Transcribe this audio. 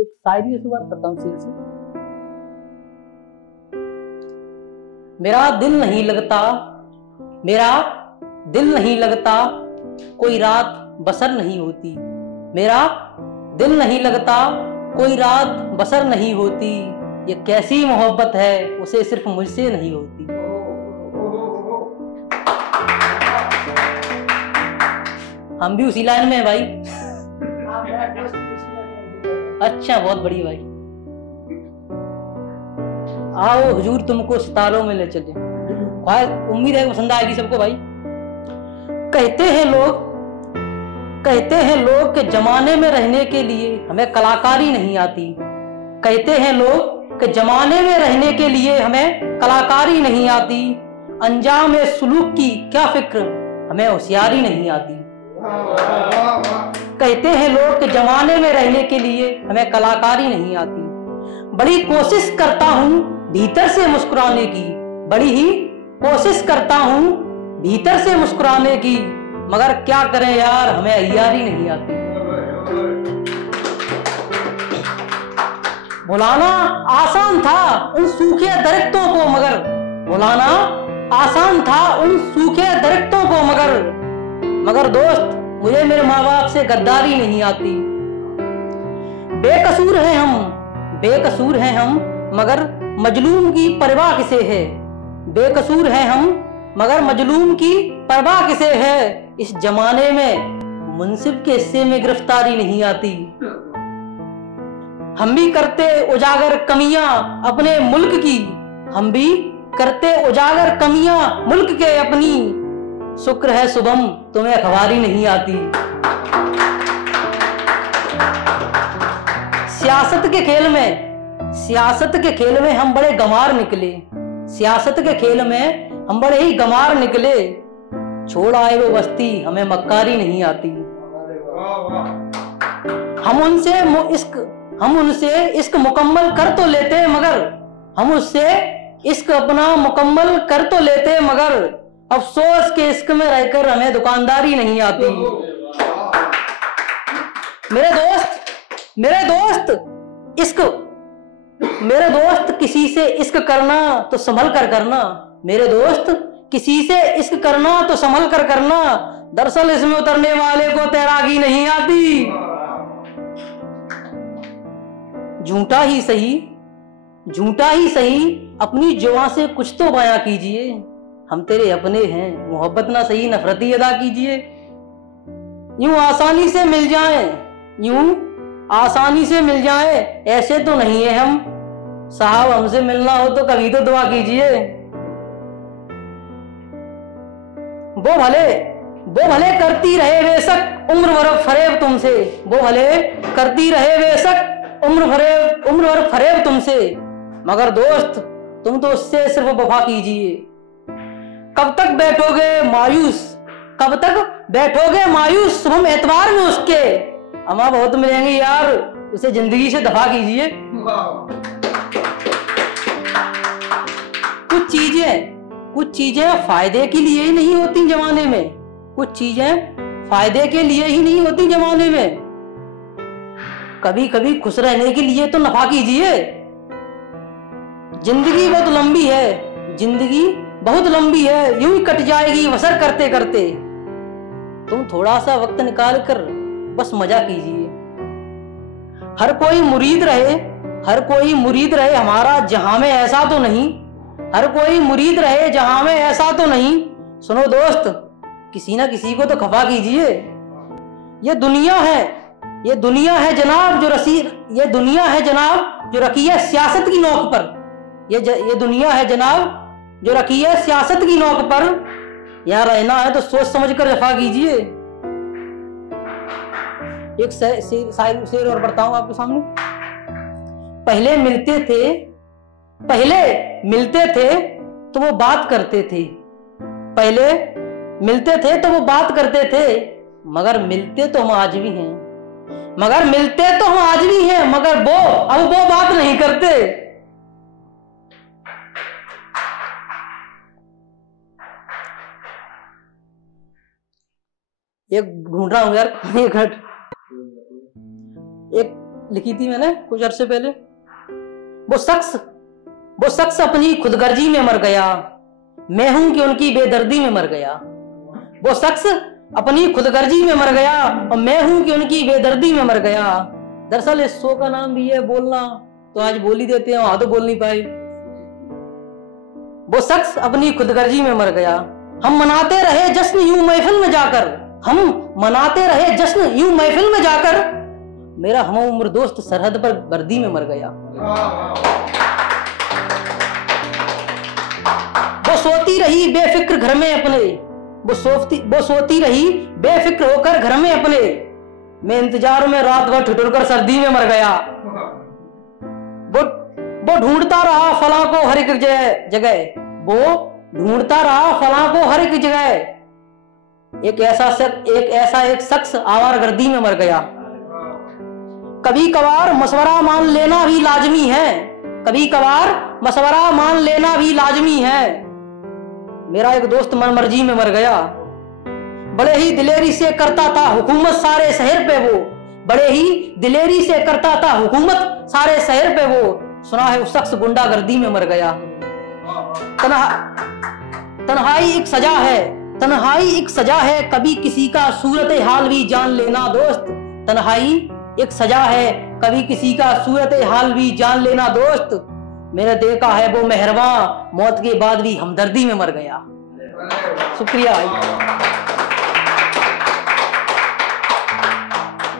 एक शायरी से शुरुआत करता हूँ शेर से। मेरा दिल नहीं लगता, मेरा दिल नहीं लगता, कोई रात बसर नहीं होती। मेरा दिल नहीं लगता, कोई रात बसर नहीं होती। ये कैसी मोहब्बत है, उसे सिर्फ मुझसे नहीं होती। हम भी उसी लाइन में हैं भाई। अच्छा, बहुत बढ़िया भाई। आओ हुजूर तुमको सितारों में ले चले। उम्मीद है पसंद आएगी सबको भाई। कहते हैं लोग कि जमाने में रहने के लिए हमें कलाकारी नहीं आती। कहते हैं लोग कि जमाने में रहने के लिए हमें कलाकारी नहीं आती। अंजाम सुलूक की क्या फिक्र, हमें होशियारी नहीं आती। कहते हैं लोग कि जमाने में रहने के लिए हमें कलाकारी नहीं आती। बड़ी कोशिश करता हूं भीतर से मुस्कुराने की, बड़ी ही कोशिश करता हूं भीतर से मुस्कुराने की, मगर क्या करें यार, हमें अय्यारी नहीं आती। बुलाना आसान था उन सूखे दरख्तों को, मगर बुलाना आसान था उन सूखे दरख्तों को, मगर दोस्त मुझे मेरे माँ बाप से गद्दारी नहीं आती। बेकसूर हैं हम, मगर मजलूम की परवाह किसे है। बेकसूर हैं हम, मगर मजलूम की परवाह किसे है। इस जमाने में मुंसिफ के हिस्से में गिरफ्तारी नहीं आती। हम भी करते उजागर कमियां अपने मुल्क की, हम भी करते उजागर कमियां मुल्क के अपनी। शुक्र है शुभम तुम्हें अखबारी नहीं आती। सियासत के खेल में हम बड़े गंवार निकले। सियासत के खेल में हम बड़े ही गंवार निकले। छोड़ आए वो बस्ती, हमें मक्कारी नहीं आती। हम उनसे इश्क मुकम्मल कर तो लेते, मगर हम उससे इश्क अपना मुकम्मल कर तो लेते, मगर अफसोस के इश्क में रहकर हमें दुकानदारी नहीं आती। मेरे दोस्त किसी से इश्क करना तो संभल कर करना। मेरे दोस्त किसी से इश्क करना तो संभल कर करना। दरअसल इसमें उतरने वाले को तैराकी नहीं आती। झूठा ही सही अपनी जुबान से कुछ तो बयां कीजिए। हम तेरे अपने हैं, मोहब्बत ना सही नफरती अदा कीजिए। यूं आसानी से मिल जाए ऐसे तो नहीं है हम। साहब हमसे मिलना हो तो कभी तो दुआ कीजिए। वो भले करती रहे बेशक उम्र भर फरेब तुमसे। वो भले करती रहे बेशक उम्र भर फरेब तुमसे, मगर दोस्त तुम तो उससे सिर्फ वफा कीजिए। कब तक बैठोगे मायूस हम एतबार में उसके। अमा बहुत मिलेंगे यार, उसे जिंदगी से दफा कीजिए। कुछ चीजें फायदे के लिए ही नहीं होती जमाने में। कुछ चीजें फायदे के लिए ही नहीं होती जमाने में। कभी कभी खुश रहने के लिए तो नफा कीजिए। जिंदगी बहुत लंबी है, यूं ही कट जाएगी बसर करते करते। तुम थोड़ा सा वक्त निकाल कर बस मजा कीजिए। हर कोई मुरीद रहे हमारा जहां में ऐसा तो नहीं। हर कोई मुरीद रहे जहां में ऐसा तो नहीं। सुनो दोस्त, किसी ना किसी को तो खफा कीजिए। ये दुनिया है जनाब जो रखी है सियासत की नोक पर। ये दुनिया है जनाब जो रखी है सियासत की नोक पर। यहाँ रहना है तो सोच समझ कर जफा कीजिए। एक शेर और पढ़ता हूं आपके सामने। पहले मिलते थे तो वो बात करते थे। मगर मिलते तो हम आज भी हैं। मगर अब वो बात नहीं करते। एक ढूंढ रहा हूं यार, एक लिखी थी मैंने कुछ अरसे पहले। वो शख्स अपनी खुदगर्जी में मर गया, मैं हूं कि उनकी बेदर्दी में मर गया। वो शख्स अपनी खुदगर्जी में मर गया और मैं हूं कि उनकी बेदर्दी में मर गया। दरअसल इस शो का नाम भी है बोलना, तो आज बोल ही देते हैं, वहां तो बोल नहीं पाए। वो शख्स अपनी खुदगर्जी में मर गया। हम मनाते रहे जश्न यूं महफिल में जाकर, हम मनाते रहे जश्न यूं महफिल में जाकर, मेरा हम उम्र दोस्त सरहद पर वर्दी में मर गया। वो सोती रही बेफिक्र घर में अपने, वो सोती रही बेफिक्र होकर घर में अपने, मैं इंतजार में रात भर ठिठुरकर सर्दी में मर गया। वो ढूंढता रहा फलां को हर एक जगह, वो ढूंढता रहा फलां को हर एक जगह। एक ऐसा शख्स आवारगर्दी में मर गया। कभी कभार मशवरा मान लेना भी लाजमी है, कभी कभार मशवरा मान लेना भी लाजमी है। मेरा एक दोस्त मनमर्जी में मर गया। बड़े ही दिलेरी से करता था हुकूमत सारे शहर पे वो, बड़े ही दिलेरी से करता था हुकूमत सारे शहर पे वो, सुना है उस शख्स गुंडागर्दी में मर गया। तन्हाई एक सजा है, तन्हाई एक सजा है, कभी किसी का सूरत हाल भी जान लेना दोस्त। तन्हाई एक सजा है, कभी किसी का सूरत हाल भी जान लेना दोस्त। मैंने देखा है वो मेहरबान मौत के बाद भी हमदर्दी में मर गया। शुक्रिया भाई।